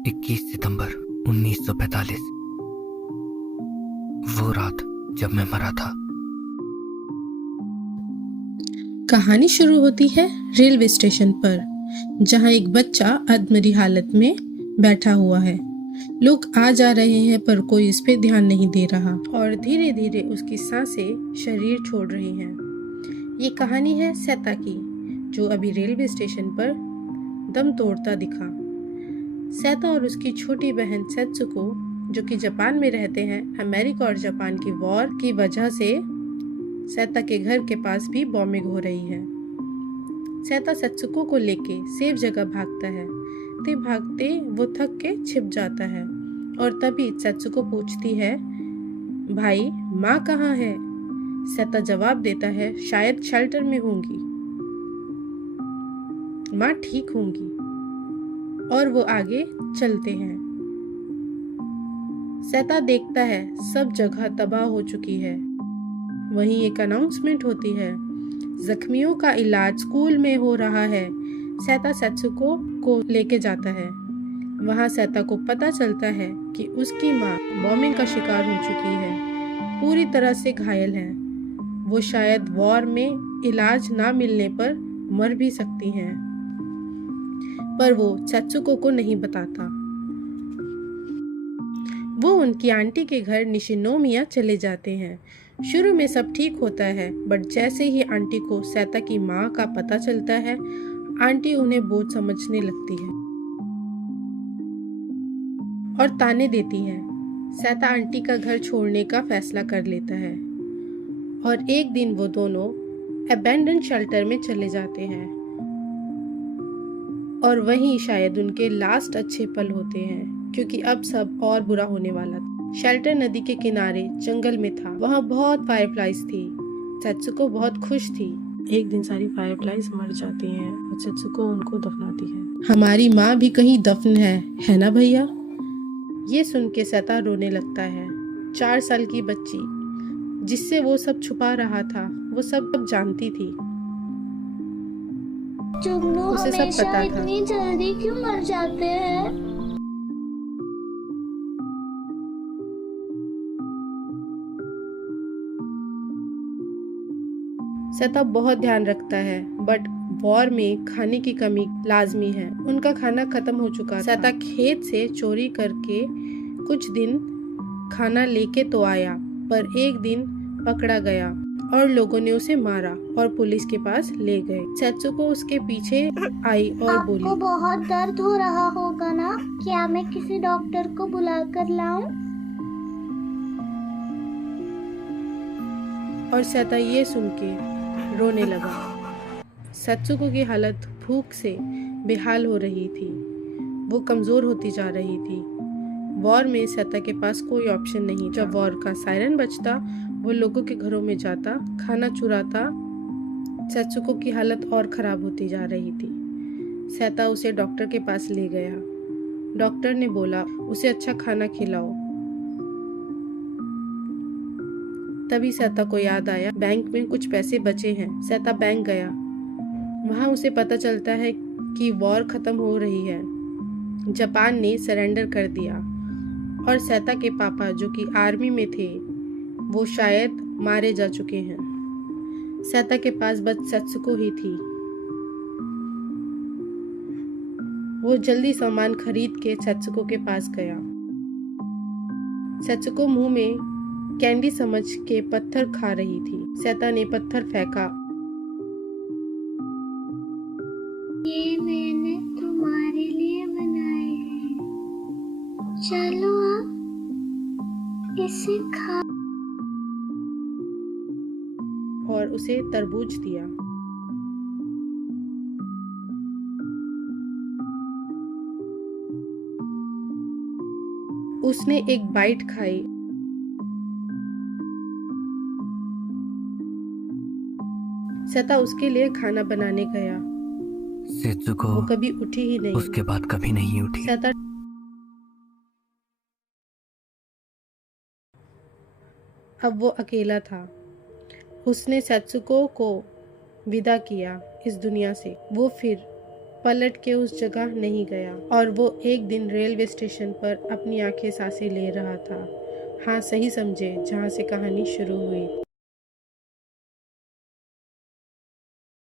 21 सितंबर 1945। वो रात जब मैं मरा था। कहानी शुरू होती है रेलवे स्टेशन पर, जहां एक बच्चा अधमरी हालत में बैठा हुआ है। लोग आ जा रहे हैं पर कोई इस पे ध्यान नहीं दे रहा और धीरे धीरे उसकी सांसें शरीर छोड़ रही हैं। ये कहानी है सैता की, जो अभी रेलवे स्टेशन पर दम तोड़ता दिखा। सैता और उसकी छोटी बहन सेत्सुको, जो कि जापान में रहते हैं, अमेरिका और जापान की वॉर की वजह से सैता के घर के पास भी बॉम्बिंग हो रही है। सैता सेत्सुको को लेके सेफ जगह भागता है। ते भागते वो थक के छिप जाता है और तभी सेत्सुको पूछती है, भाई माँ कहाँ है? सैता जवाब देता है, शायद शेल्टर में होंगी, माँ ठीक होंगी। और वो आगे चलते हैं। सैता देखता है सब जगह तबाह हो चुकी है। वहीं एक अनाउंसमेंट होती है, जख्मियों का इलाज स्कूल में हो रहा है। सैता सेत्सुको को लेके जाता है। वहां सैता को पता चलता है कि उसकी माँ बॉम्बिंग का शिकार हो चुकी है, पूरी तरह से घायल है। वो शायद वॉर में इलाज ना मिलने पर मर भी सकती हैं, पर वो सेत्सुको को नहीं बताता। वो उनकी आंटी के घर निशिनोमिया चले जाते हैं। शुरू में सब ठीक होता है, बट जैसे ही आंटी को सैता की माँ का पता चलता है, आंटी उन्हें बोझ समझने लगती है और ताने देती है। सैता आंटी का घर छोड़ने का फैसला कर लेता है और एक दिन वो दोनों अबैंडन शेल्टर में चले जाते हैं और वहीं शायद उनके लास्ट अच्छे पल होते हैं, क्योंकि अब सब और बुरा होने वाला था। शेल्टर नदी के किनारे जंगल में था। वहाँ बहुत फायरफ्लाइज थी। सेत्सुको बहुत खुश थी। एक दिन सारी फायरफ्लाइज मर जाती हैं और सेत्सुको उनको दफनाती है। हमारी माँ भी कहीं दफन है ना भैया? ये सुन के सैता रोने लगता है। 4 साल की बच्ची, जिससे वो सब छुपा रहा था, वो सब जानती थी। जुगनू उसे सब हमेशा पता था। इतनी जल्दी क्यों मर जाते हैं? सैता बहुत ध्यान रखता है, बट वॉर में खाने की कमी लाजमी है। उनका खाना खत्म हो चुका था। सैता खेत से चोरी करके कुछ दिन खाना लेके तो आया, पर एक दिन पकड़ा गया और लोगों ने उसे मारा और पुलिस के पास ले गए। सेत्सुको उसके पीछे आई और आपको बोली, बहुत दर्द हो रहा होगा ना? क्या मैं किसी डॉक्टर को बुला कर लाऊं? और सैता ये सुन के रोने लगा। सेत्सुको की हालत भूख से बेहाल हो रही थी। वो कमजोर होती जा रही थी। वॉर में सैता के पास कोई ऑप्शन नहीं। जब वॉर का सायरन बजता, वो लोगों के घरों में जाता, खाना चुराता। सेत्सुको की हालत और खराब होती जा रही थी। सैता उसे डॉक्टर के पास ले गया। डॉक्टर ने बोला, उसे अच्छा खाना खिलाओ। तभी सैता को याद आया, बैंक में कुछ पैसे बचे हैं। सैता बैंक गया। वहां उसे पता चलता है कि वॉर खत्म हो रही है। जापान ने सरेंडर कर दिया और सैता के पापा, जो कि आर्मी में थे, वो शायद मारे जा चुके हैं। सैता के पास बस सेत्सुको ही थी। वो जल्दी सामान खरीद के सेत्सुको के पास गया। सेत्सुको मुंह में कैंडी समझ के पत्थर खा रही थी। सैता ने पत्थर फेंका। ये मैंने तुम्हारे लिए बनाए हैं, चलो आप इसे खा। और उसे तरबूज दिया। उसने एक बाइट खाई। सैता उसके लिए खाना बनाने गया। सेत्सुको वो कभी उठी ही नहीं। उसके बाद कभी नहीं उठी। सैता अब वो अकेला था। उसने सेत्सुको को विदा किया इस दुनिया से। वो फिर पलट के उस जगह नहीं गया और वो एक दिन रेलवे स्टेशन पर अपनी आंखें सांसें ले रहा था। हाँ, सही समझे, जहाँ से कहानी शुरू हुई थी।